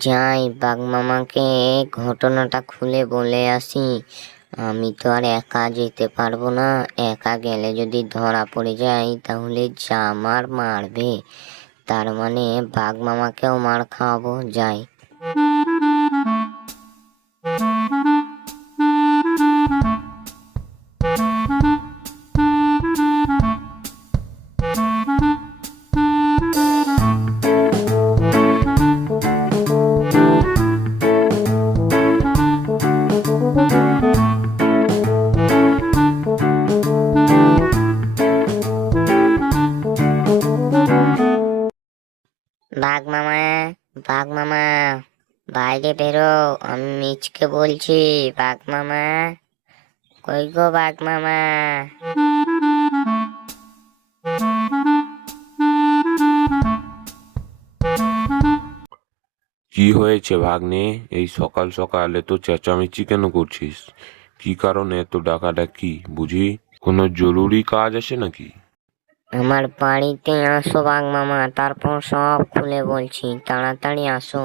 যাই বাঘ মামাকে ঘটনাটা খুলে বলে আসি। আমি তো আর একা যেতে পারব না। একা গেলে যদি ধরা পড়ে যাই, তাহলে জামার মারবে। তার মানে বাঘ মামাকেও মার খাওয়াবো। যাই। বাইরে বেরো আমি মিচকে বলছি বাঘ মামা। কই গো বাঘ মামা? কি হয়েছে ভাগ্নে? এই সকাল সকাল এত চেঁচামেচি কেন করছিস? কি কারণে এত ডাকাডাকি বুঝি? কোনো জরুরি কাজ আছে নাকি? আমার বাড়িতে আসো বাঘ মামা তারপর সব খুলে বলছি তাড়াতাড়ি আসো।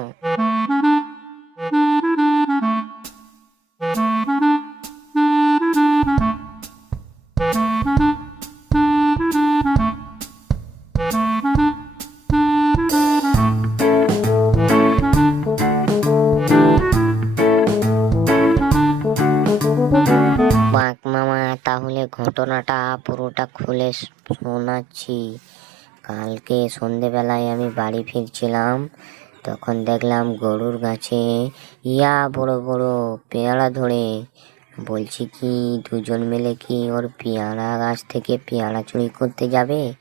ঘটনাটা পুরোটা খুলে শোনাচ্ছি। কালকে সন্ধেবেলায় আমি বাড়ি ফিরছিলাম, তখন দেখলাম গরুর গাছে, ইয়া বড় বড় পেয়ারা ধরে। বলছি কি, দুজন মিলে কি ওর পেয়ারা গাছ থেকে পেয়ারা চুরি করতে যাবে?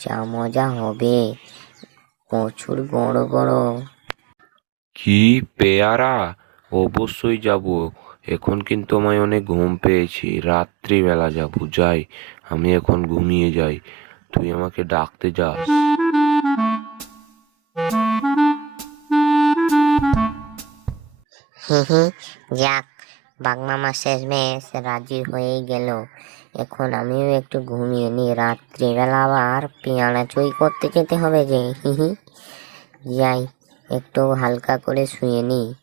যা মজা হবে, প্রচুর বড় বড়। কি পেয়ারা? অবশ্যই যাব। এখন কিন্তু আমায় অনেক ঘুম পেয়েছি। রাত্রিবেলা যাব, যাই। আমি এখন ঘুমিয়ে যাই। তুই আমাকে ডাকতে হি যাক, বাগমামা শেষমেশ রাজি হয়ে গেল। এখন আমিও একটু ঘুমিয়ে নি রাত্রিবেলা আবার পেয়ারা চুই করতে যেতে হবে যে, হি হি। যাই, একটু হালকা করে শুয়ে নি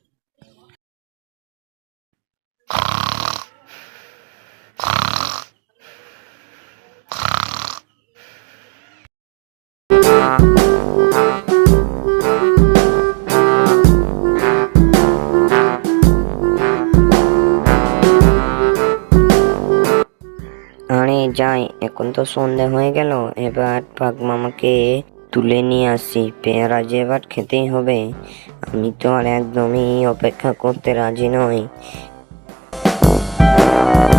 আরে যাই, এখন তো সন্ধে হয়ে গেল। এবার বাগমামাকে তুলে নিয়ে আসি। পেয়ারা যে এবার খেতেই হবে। আমি তো আর একদমই অপেক্ষা করতে রাজি নই। Música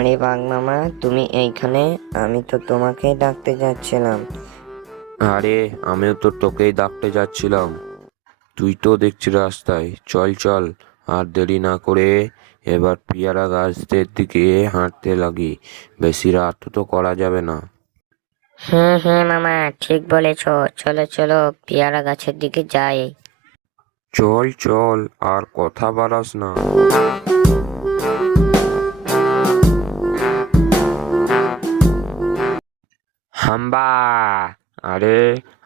আরে বাগমামা তুমি এইখানে আমি তো তোমাকেই ডাকতে যাচ্ছিলাম। আরে আমিও তো তোকেই ডাকতে যাচ্ছিলাম। তুই তো দেখছি রাস্তায় চল চল আর দেরি না করে এবার পেয়ারা গাছদের দিকে হাঁটতে লাগি। বেশি রাত তো করা যাবে না। হ্যাঁ হ্যাঁ মামা ঠিক বলেছ। চলো চলো পেয়ারা গাছের দিকে যাই। চল চল আর কথা বাড়াস না। হাম্বা আরে,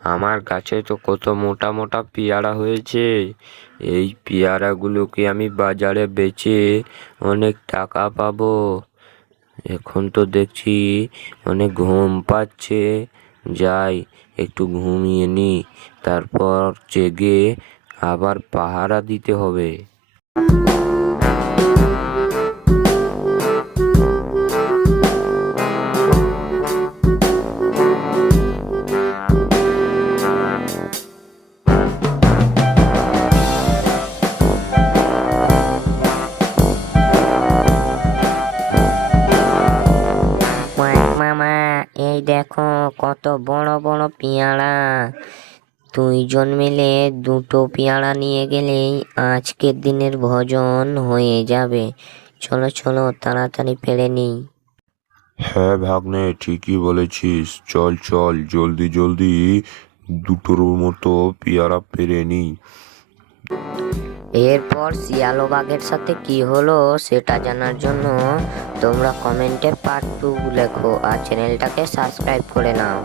আমার গাছে তো কত মোটা মোটা পেয়ারা হয়েছে। এই পেয়ারাগুলোকে আমি বাজারে বেচে অনেক টাকা পাবো। এখন তো দেখছি অনেক ঘুম পাচ্ছে। যাই, একটু ঘুমিয়ে নি, তারপর জেগে আবার পাহারা দিতে হবে। কত বড় বড় পেয়ারা। দুইজন মিলে দুটো পেয়ারা নিয়ে গেলেই আজকের দিনের ভোজন হয়ে যাবে। চলো চলো তাড়াতাড়ি পেরে নিই। হ্যাঁ ভাগ্নে ঠিকই বলেছিস। চল চল জলদি জলদি দুটোর মতো পেয়ারা পেরে নি এরপর শিয়ালো বাঘের সাথে কি হলো সেটা জানার জন্য তোমরা কমেন্টে পার্ট টু লেখো আর চ্যানেলটাকে সাবস্ক্রাইব করে নাও।